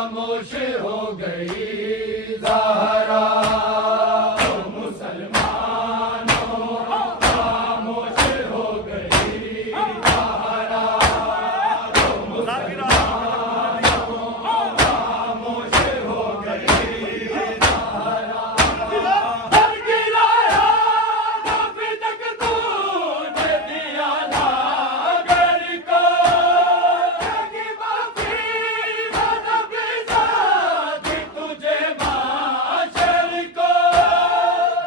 खामोश हो गई ज़हरा। मुसलमानों खामोश हो गई ज़हरा। मुसलमानों खामोश हो गई ज़हरा। दर गिराया जब तक तूने दिया ना घर को। लगी माफी मदद साथी तुझे माशर को।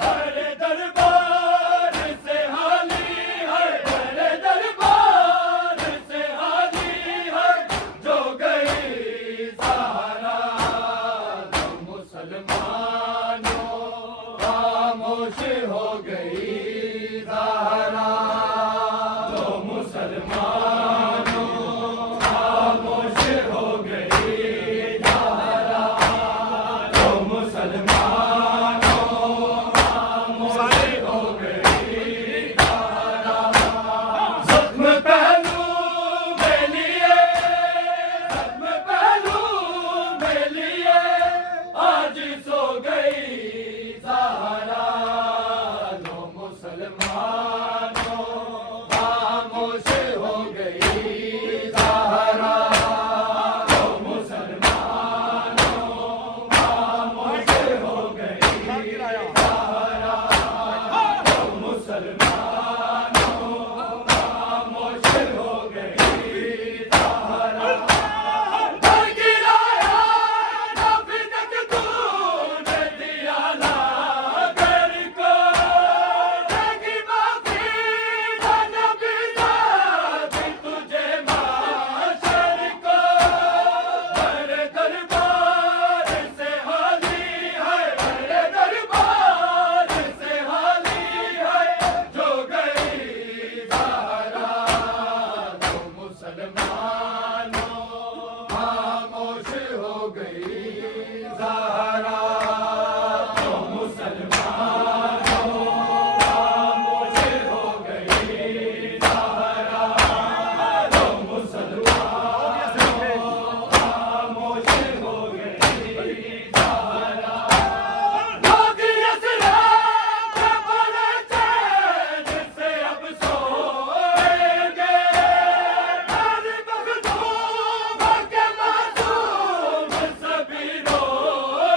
बड़े दरबार से हाली है, बड़े दरबार से हाली है जो गई ज़हरा। तो मुसलमानों खामोश हो गई ज़हरा। तो मुसलमानों खामोश हो गई ज़हरा। तो मुसलमानों खामोश हो गई ज़हरा। ज़ख्म पहलू में लिए, ज़ख्म पहलू में लिए आज सो गई ज़हरा। लो मुसलमानों खामोश हो गई ज़हरा। लो मुसलमानों खामोश हो गई ज़हरा। लो मुसलमानों खामोश हो गई ज़हरा। दर गिराया जब तक तूने दिया ना घर को। लगी माफी जब साथी तुझे माशर को। बड़े दरबार से हाली है, बड़े दरबार से हाली है जो गई ज़हरा। तो मुसलमानों खामोश हो गई ज़हरा। तो मुसलमानों खामोश हो गई ज़हरा। तो मुसलमानों खामोश हो गई ज़हरा। लोग यसराब में बड़े चैन से अब सोएंगे। हर मखदूम के मासूम सभी रोएंगे।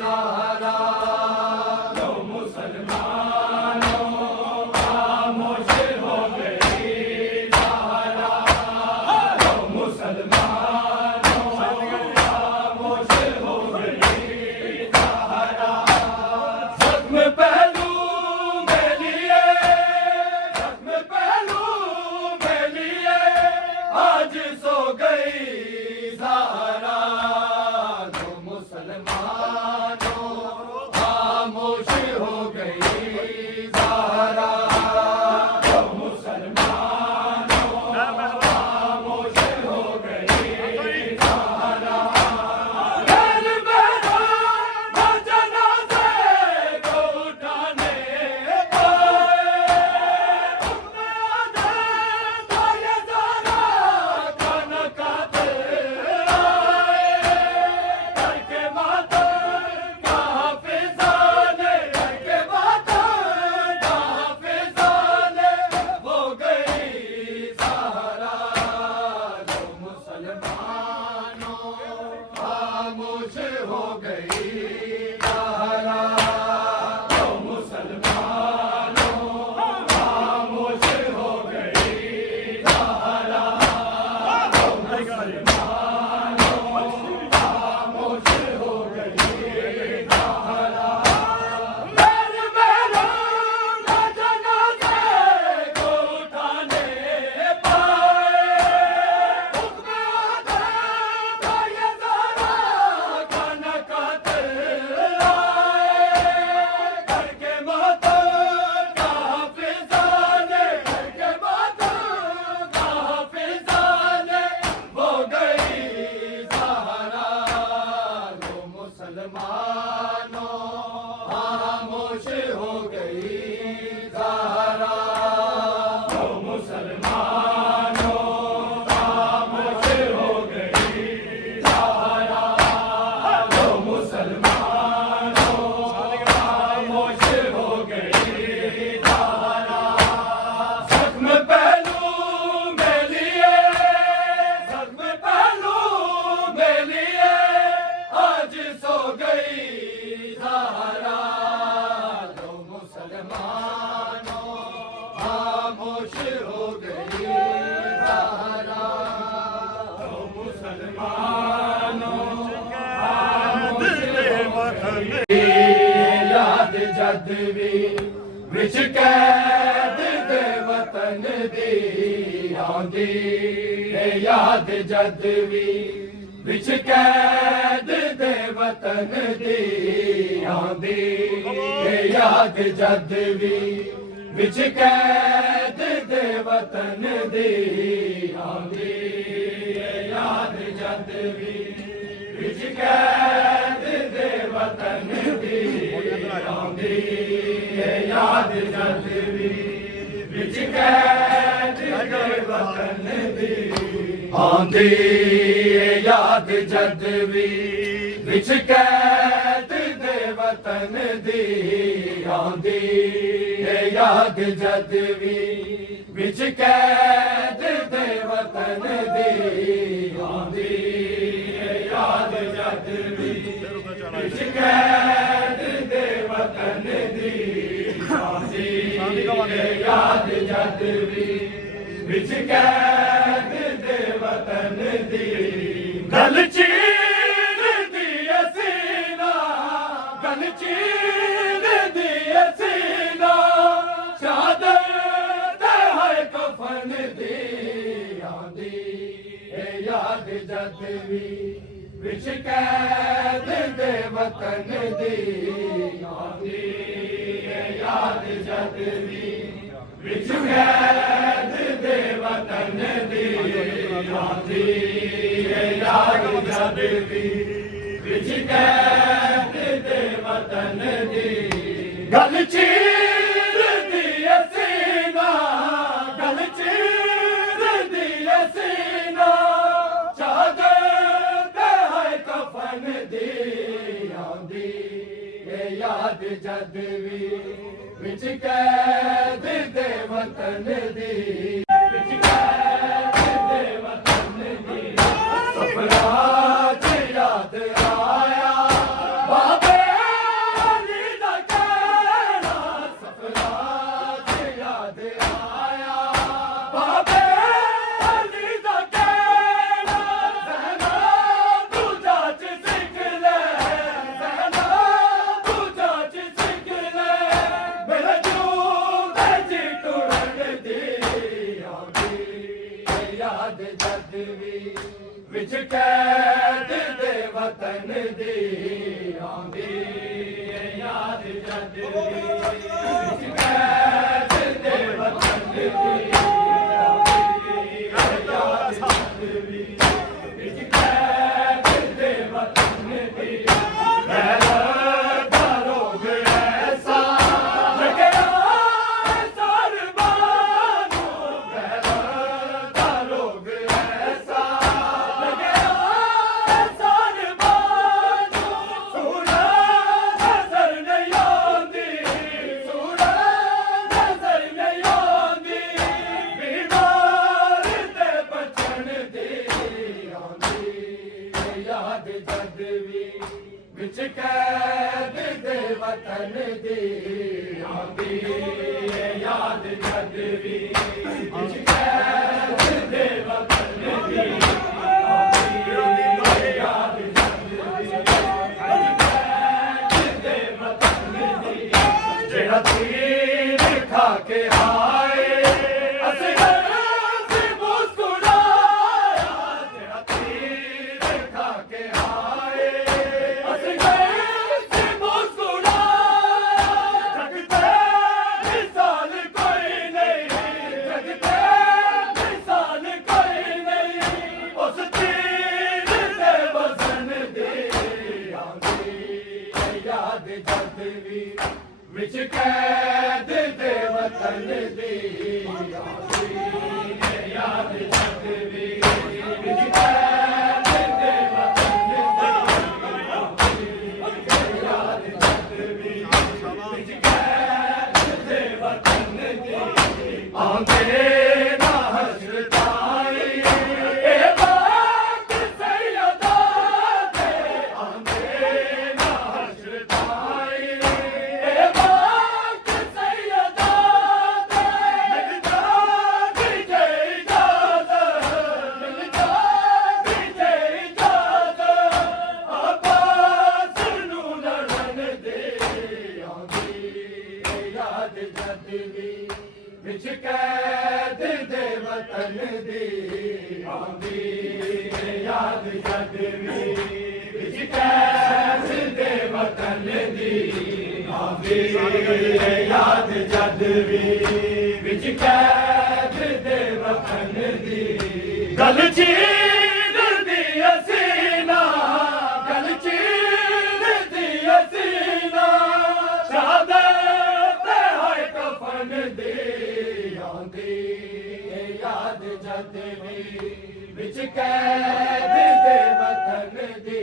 ज़हरा लो मुसलमानों खामोश हो गई ज़हरा लो मुसलमानों खामोश हो गई ज़हरा ज़ख्म पहलू में लिए ज़ख्म पहलू में लिए आज सो गई ज़हरा लो मुसलमानों खामोश हो गई ज़हरा लो मुसलमानों खामोश हो गई ज़हरा गैर बेरा जनाज़े को उठाने पाए उनमें आधे ये ज़हरा खाना खाते आए करके मातम कहाँ फिजाने करके मातम कहाँ फिजाने हो गई ज़हरा लो मुसलमानों खामोश हो गई ज़हरा लो मुसलमानों खामोश हो गई ज़हरा लो मुसलमानों खामोश हो गई ज़हरा मेरे मेरा जनाज़े को उठाने पाए हुक्म आदम ये ज़हरा खाना खाते आए करके मातम कहाँ फिजाने करके मातम कहाँ फिजाने हो गई ज़हरा लो मुसलमानों खामोश हो गई ज़हरा लो मुसलमानों खामोश हो गई ज़हरा लो मुसलमानों खामोश हो गई ज़हरा ज़ख्म पहलू में लिए ज़ख्म पहलू में लिए आज सो गई ज़हरा लो मुसलमानों खामोश हो गई ज़हरा लो मुसलमानों खामोश हो गई याद जद भी विच कैद दे वतन दी आंदी याद जद भी विच कैद दे वतन दी आंदी याद जद भी विच कैद दे वतन दी आंदी याद जद भी विच कैद दे वतन दी आंदी याद जद भी विच कैद दे वतन दी आंदी याद जद भी विच कैद दे वतन दी आंदी याद जद भी विच कैद दे वतन दी आंदी याद जद भी विच कैद दे वतन दी आंदी याद जद भी विच कैद दे वतन दी गल चीर दी सीना गल चीर दी सीना चादर ते है कफन दी आंदी याद जद भी विच कैद दे वतन दी आंदी याद जद भी विच कैद दे वतन दी आंदी याद जद भी विच कैद दे वतन दी गल चीर दी सीना गल चीर दी सीना चादर ते है कफन दी आंदी याद जद भी विच कैद दे वतन दी विच कैद दे वतन दी सफरा च याद आया बाबे ਕੈਦ ਦੇ ਵਤਨ ਦੀ ਆਉਂਦੀ ਏ ਯਾਦ ਜਦ ਵੀ ਵਿੱਚ ਕੈਦ ਦੇ ਵਤਨ ਦੀ ਆਉਂਦੀ ਏ ਯਾਦ ਜਦ ਵੀ ਵਿੱਚ ਕੈਦ ਦੇ ਵਤਨ ਦੀ ਵਿੱਚ ਕੈਦ ਦੇ ਵਤਨ ਦੀ ਆਉਂਦੀ ਏ ਯਾਦ ਜਦ ਵੀ ਵਿੱਚ ਕੈਦ ਦੇ ਵਤਨ ਦੀ ਆਉਂਦੀ ਏ ਯਾਦ ਜਦ ਵੀ ਵਿੱਚ ਕੈਦ ਦੇ ਵਤਨ ਦੀ ਜਿਹੜਾ ਤੀਰ ਖਾ ਕੇ ਆਏ ਅਸੀਂ ਅਸੀਂ ਮੁਸਕਰਾਇਆ ਜਿਹੜਾ ਤੀਰ ਖਾ ਕੇ ਆਏ ਵਿੱਚ ਕੈਦ ਦੇ ਵਤਨ ਦੀ ਆਉਂਦੀ ਏ ਯਾਦ ਜਦ ਵੀ ਵਿੱਚ ਕੈਦ ਦੇ ਵਤਨ ਦੀ ਆਉਂਦੀ ਏ ਯਾਦ ਜਦ ਵੀ ਵਿੱਚ ਕੈਦ ਦੇ ਵਤਨ ਦੀ ਆਉਂਦੇ ਨਾ ਹਸਰਤ ਆਈ ਇਹ ਬਾਤ ਸੈਯਦਾ ਦੇ ਆਉਂਦੇ ਨਾ ਹਸਰਤ ਆਈ ਵਿੱਚ ਕੈਦ ਦੇ ਵਤਨ ਦੀ ਆਉਂਦੀ ਏ ਯਾਦ ਜਦ ਵੀ ਵਿੱਚ ਕੈਦ ਦੇ ਵਤਨ ਦੀ ਆਉਂਦੀ ਏ ਯਾਦ ਜਦ ਵੀ ਵਿੱਚ ਕੈਦ ਦੇ ਵਤਨ ਦੀ ਗਲ ਚੀਰਦੀ ਅਸੀਂ ਨਾ ਗਲ ਚੀਰਦੀ ਅਸੀਂ ਨਾ ਚਾਦਰ ਤੇ ਹੋਏ ਕਫਨ ਦੀ ਯਾਦ ਜਦ ਵੀ ਵਿੱਚ ਕੈਦ ਦੇ ਵਤਨ ਦੀ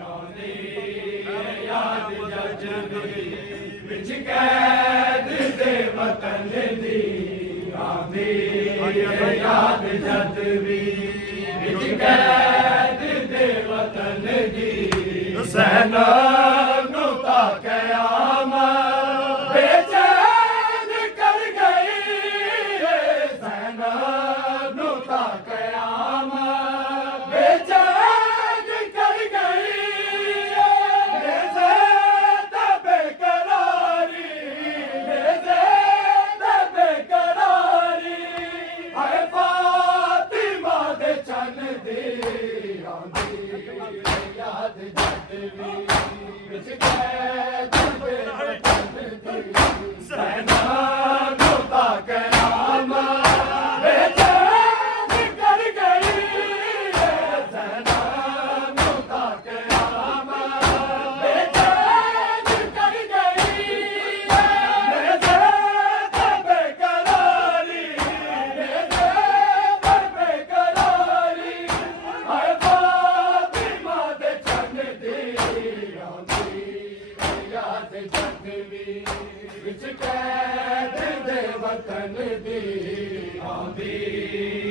ਆਉਂਦੀ ਏ ਯਾਦ ਜਦ ਵੀ ਵਿੱਚ ਕੈਦ ਦੇ ਵਤਨ ਦੀ ਆਉਂਦੀ ਏ ਯਾਦ ਜਦ ਵੀ ਵਿੱਚ ਕੈਦ ਦੇ ਵਤਨ ਦੀ ਜ਼ੈਨਬ ਨੂੰ ਤਾਂ ਕਿਆਮਤ ਬੇਚੈਨ ਕਰ ਗਈ ਜ਼ੈਨਬ ਨੂੰ ਤਾਂ ਕਿਆਮਤ ਬੇਚੈਨ ਕਰ ਗਈ ਬੇਜ਼ੈਦ ਬੇਕਰਾਰੀ ਬੇਜ਼ੈਦ ਬੇਕਰਾਰੀ ਹਾਏ ਫਾਤਿਮਾ ਦੇ ਚੰਨ ਦੀ ਆਉਂਦੀ ਯਾਦ ਜਦ ਵੀ ਵਿੱਚ ਕੈਦ ਦੇ ਵਤਨ ਦੀ ਜ਼ੈਨਬ ਨੂੰ ਤਾਂ ਕਿਆਮਤ ਬੇਚੈਨ ਕਰ ਗਈ ਜ਼ੈਨਬ ਨੂੰ ਤਾਂ ਕਿਆਮਤ ਬੇਚੈਨ ਕਰ ਗਈ ਬੇਜ਼ੈਦ ਬੇਕਰਾਰੀ ਬੇਜ਼ੈਦ ਬੇਕਰਾਰੀ ਹਾਏ ਫਾਤਿਮਾ ਦੇ ਚੰਨ ਦੀ ਆਉਂਦੀ ਯਾਦ ਜਦ ਵੀ ਵਿੱਚ ਕੈਦ ਦੇ ਵਤਨ ਦੀ ਆਉਂਦੀ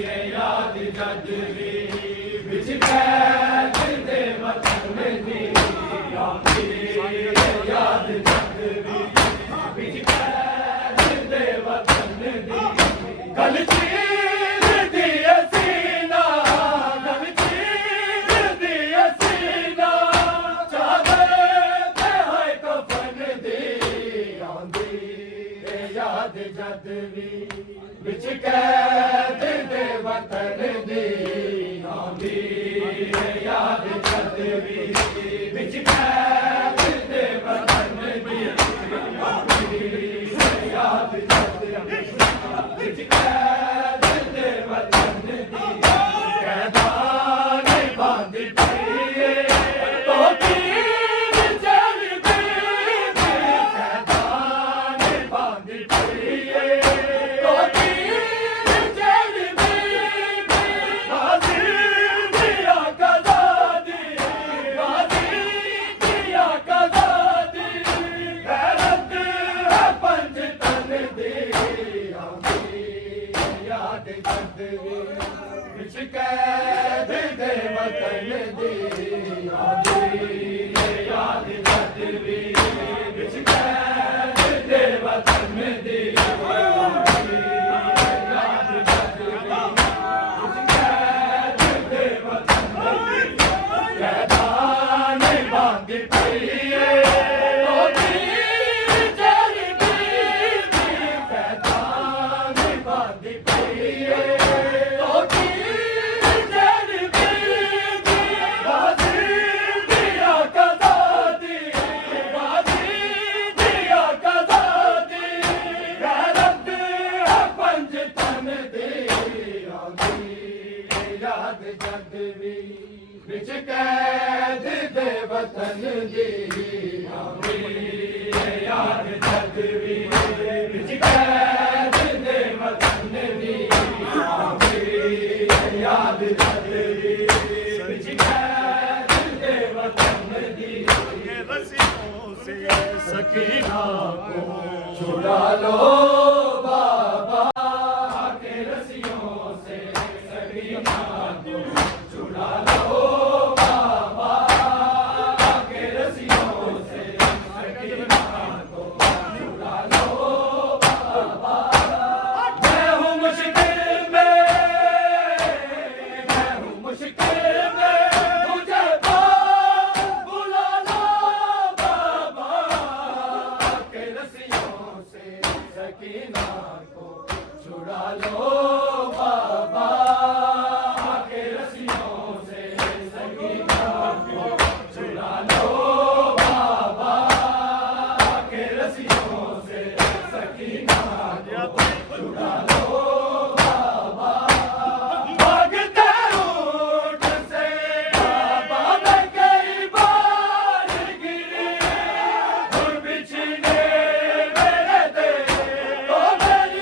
ਏ ਯਾਦ ਜਦ ਵੀ ਵਿੱਚ ਕੈਦ ਦੇ ਵਤਨ ਦੀ ਆਉਂਦੀ ਏ ਯਾਦ ਜਦ ਵੀ ਵਿੱਚ ਕੈਦ ਦੇ ਵਤਨ ਦੀ ਗਲ ਚੀਰਦੀ ਅਸੀਂ ਨਾ ਗਲ ਚੀਰਦੀ ਅਸੀਂ ਨਾ ਚਾਦਰ ਤੇ ਹੋਏ ਕਫਨ ਦੀ ਆਉਂਦੀ ਏ ਯਾਦ ਜਦ ਵੀ ਵਿੱਚ ਕੈਦ ਦੇ ਵਤਨ ਦੀ ਆਉਂਦੀ से सकीना को छुड़ा लो बाबा के रस्सियों से सकीना को छुड़ा लो बाबा के रस्सियों से सकीना को छुड़ा लो बाबा। मैं हूँ मुश्किल में, मैं हूँ मुश्किल में, मुझे पार बुला लो बाबा के रस्सियों से सकीना को छुड़ा लो बाबा के रस्सियों से सकीना को छुड़ा लो बाबा के रस्सियों से सकीना को छुड़ा लो बाबा। भागते ऊँट से बाबा मैं कई बार गिरी, धूल बिछने मेरे दे तो मेरी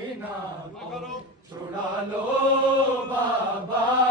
सकीना को छुड़ा लो बाबा